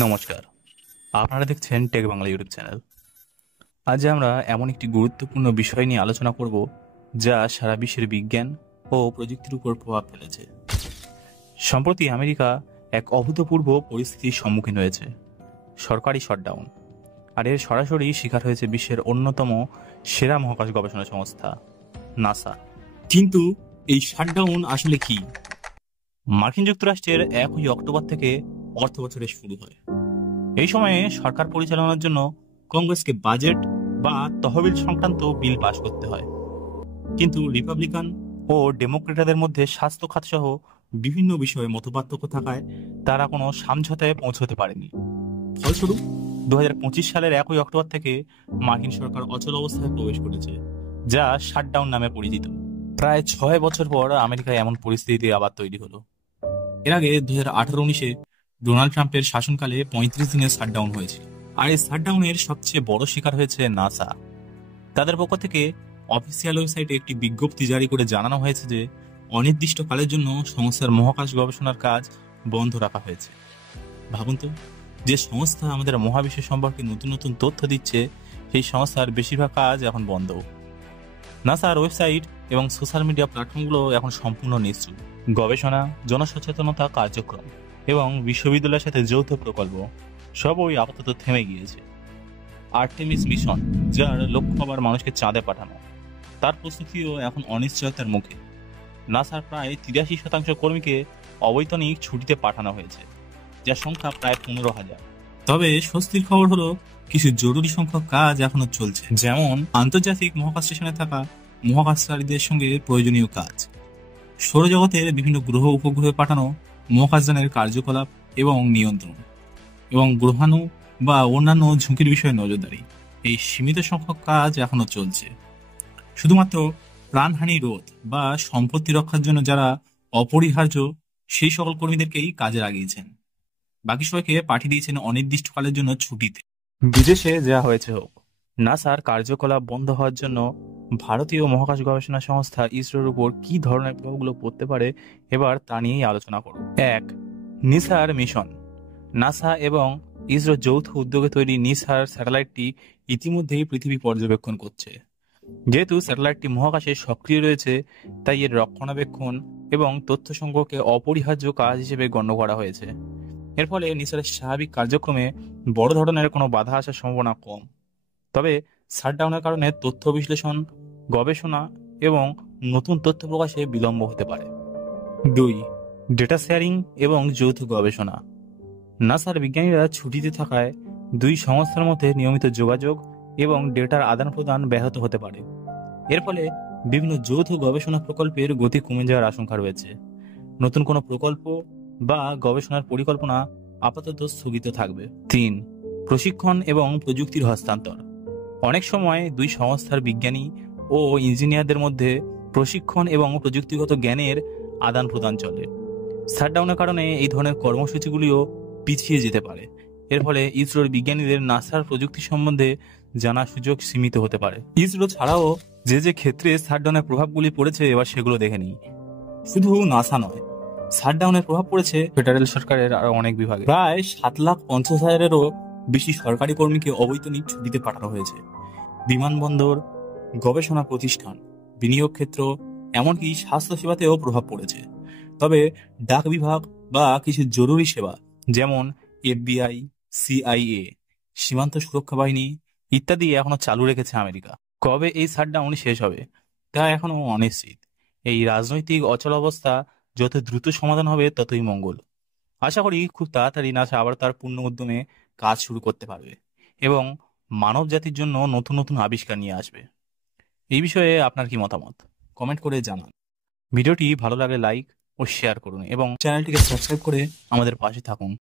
নমস্কার, আপনারা দেখছেন টেক বাংলা ইউটিউব চ্যানেল। আজ আমরা এমন একটি গুরুত্বপূর্ণ বিষয় নিয়ে আলোচনা করব যা সারা বিশ্বের বিজ্ঞান ও প্রযুক্তির উপর প্রভাব ফেলেছে। সম্প্রতি আমেরিকা এক অভূতপূর্ব পরিস্থিতির সম্মুখীন হয়েছে, সরকারি শাটডাউন। আর এর সরাসরি শিকার হয়েছে বিশ্বের অন্যতম সেরা মহাকাশ গবেষণা সংস্থা নাসা। কিন্তু এই শাটডাউন আসলে কি? মার্কিন যুক্তরাষ্ট্রের 1 অক্টোবর থেকে অর্থ বছরে শুরু হয়। এই সময়ে সরকার পরিচালনার জন্য কংগ্রেসকে বাজেট বা তহবিল সংক্রান্ত বিল পাশ করতে হয়। কিন্তু রিপাবলিকান ও ডেমোক্রেটদের মধ্যে স্বাস্থ্য খাত সহ বিভিন্ন বিষয়ে মতপার্থক্য থাকায় তারা কোনো সমঝোতায় পৌঁছতে পারেনি। ফলস্বরূপ 2025 সালের 1 অক্টোবর থেকে মার্কিন সরকার অচল অবস্থায় প্রবেশ করেছে, যা শাটডাউন নামে পরিচিত। প্রায় 6 বছর পর আমেরিকায় এমন পরিস্থিতি আবার তৈরি হলো। এর আগে 2018-19-এ ডোনাল্ড ট্রাম্পের শাসনকালে 35 দিনের শাটডাউন হয়েছিল। আর এই শাটডাউনের সবচেয়ে বড় শিকার হয়েছে নাসা। তাদের পক্ষ থেকে অফিসিয়াল ওয়েবসাইটে একটি বিজ্ঞপ্তি জারি করে জানানো হয়েছে যে অনির্দিষ্টকালের জন্য সংস্থার মহাকাশ গবেষণার কাজ বন্ধ রাখা হয়েছে। ভাবুন তো, যে সংস্থা আমাদের মহাবিশ্ব সম্পর্কে নতুন নতুন তথ্য দিচ্ছে, সেই সংস্থার বেশিরভাগ কাজ এখন বন্ধ। নাসার ওয়েবসাইট এবং সোশ্যাল মিডিয়া প্ল্যাটফর্মগুলো এখন সম্পূর্ণ নিশ্চুপ। গবেষণা, জনসচেতনতা কার্যক্রম এবং বিশ্ববিদ্যালয়ের সাথে যৌথ প্রকল্প সবই আপাতত থেমে গিয়েছে। আর্টেমিস মিশন, যার লক্ষ্য আবার মানুষকে চাঁদে পাঠানো, তার প্রস্তুতিও এখন অনিশ্চয়তার মুখে। নাসার প্রায় 83% কর্মীকে অবৈতনিক ছুটিতে পাঠানো হয়েছে, যার সংখ্যা প্রায় 15,000। তবে স্বস্তির খবর হলো, কিছু জরুরি সংখ্যক কাজ এখনো চলছে, যেমন আন্তর্জাতিক মহাকাশ স্টেশনে থাকা মহাকাশচারীদের সঙ্গে প্রয়োজনীয় কাজ, সৌরজগতের বিভিন্ন গ্রহ উপগ্রহে পাঠানো মহাকাশযানের কার্যকলাপ এবং নিয়ন্ত্রণ, এবং গ্রহাণু বা অন্যান্য ঝুঁকির বিষয়ে নজরদারি। এই সীমিত সংখ্যক কাজ এখনো চলছে। শুধুমাত্র প্রাণহানি রোধ বা সম্পত্তি রক্ষার জন্য যারা অপরিহার্য, সেই সকল কর্মীদেরকেই কাজে লাগিয়েছেন। বাকি সবাইকে পাঠিয়ে দিয়েছেন অনির্দিষ্টকালের জন্য ছুটিতে। বিদেশে যা হয়েছে হোক, নাসার কার্যকলাপ বন্ধ হওয়ার জন্য ভারতীয় মহাকাশ গবেষণা সংস্থা ইসরোর উপর কি ধরনের প্রভাবগুলো পড়তে পারে, এবার তা নিয়েই আলোচনা করব। 1. নিসার মিশন। নাসা এবং ইসরো যৌথ উদ্যোগে তৈরি নিসার স্যাটেলাইটটি ইতিমধ্যেই পৃথিবী পর্যবেক্ষণ করছে। যেহেতু স্যাটেলাইটটি মহাকাশে সক্রিয় রয়েছে, তাই এর রক্ষণাবেক্ষণ এবং তথ্য সংগ্রহকে অপরিহার্য কাজ হিসেবে গণ্য করা হয়েছে। এর ফলে নিসারের স্বাভাবিক কার্যক্রমে বড় ধরনের কোনো বাধা আসার সম্ভাবনা কম। তবে শাটডাউনের কারণে তথ্য বিশ্লেষণ, গবেষণা এবং নতুন তথ্য প্রকাশে বিলম্ব হতে পারে। 2. ডেটা শেয়ারিং এবং যৌথ গবেষণা। নাসার বিজ্ঞানীরা ছুটিতে থাকায় দুই সংস্থার মধ্যে নিয়মিত যোগাযোগ এবং ডেটার আদান প্রদান ব্যাহত হতে পারে। এর ফলে বিভিন্ন যৌথ গবেষণা প্রকল্পের গতি কমে যাওয়ার আশঙ্কা রয়েছে। নতুন কোনো প্রকল্প বা গবেষণার পরিকল্পনা আপাতত স্থগিত থাকবে। 3. প্রশিক্ষণ এবং প্রযুক্তির হস্তান্তর। অনেক সময় দুই সংস্থার বিজ্ঞানী ও ইঞ্জিনিয়ারদের মধ্যে প্রশিক্ষণ এবং প্রযুক্তিগত জ্ঞানের আদান প্রদান চলে। শাটডাউনের কারণে এই ধরনের কর্মসূচিগুলিও পিছিয়ে যেতে পারে। এর ফলে ইসরোর বিজ্ঞানীদের নাসার প্রযুক্তি সম্বন্ধে জানার সুযোগ সীমিত হতে পারে। ইসরো ছাড়াও যে যে ক্ষেত্রে শাটডাউনের প্রভাবগুলি পড়েছে, এবার সেগুলো দেখে নিই। শুধু নাসা নয়, শাটডাউনের প্রভাব পড়েছে ফেডারেল সরকারের আরো অনেক বিভাগে। প্রায় 7,50,000-এরও বেশি সরকারি কর্মীকে অবৈতনিক ছুটিতে পাঠানো হয়েছে। বিমানবন্দর, গবেষণা প্রতিষ্ঠান, বিনিয়োগ ক্ষেত্র, এমনকি স্বাস্থ্যসেবাতেও প্রভাব পড়েছে। তবে ডাক বিভাগ বা কিছু জরুরি সেবা, যেমন FBI, CIA, সীমান্ত সুরক্ষা বাহিনী ইত্যাদি এখনো চালু রেখেছে আমেরিকা। কবে এই শাটডাউন শেষ হবে তা এখনো অনিশ্চিত। এই রাজনৈতিক অচল অবস্থা যত দ্রুত সমাধান হবে, ততই মঙ্গল। আশা করি খুব তাড়াতাড়ি নাসা আবার তার পূর্ণ উদ্যমে কাজ শুরু করতে পারবে এবং মানব জাতির জন্য নতুন নতুন আবিষ্কার নিয়ে আসবে। এই বিষয়ে আপনার কি মতামত, কমেন্ট করে জানান। ভিডিওটি ভালো লাগলে লাইক ও শেয়ার করুন এবং চ্যানেলটিকে সাবস্ক্রাইব করে আমাদের পাশে থাকুন।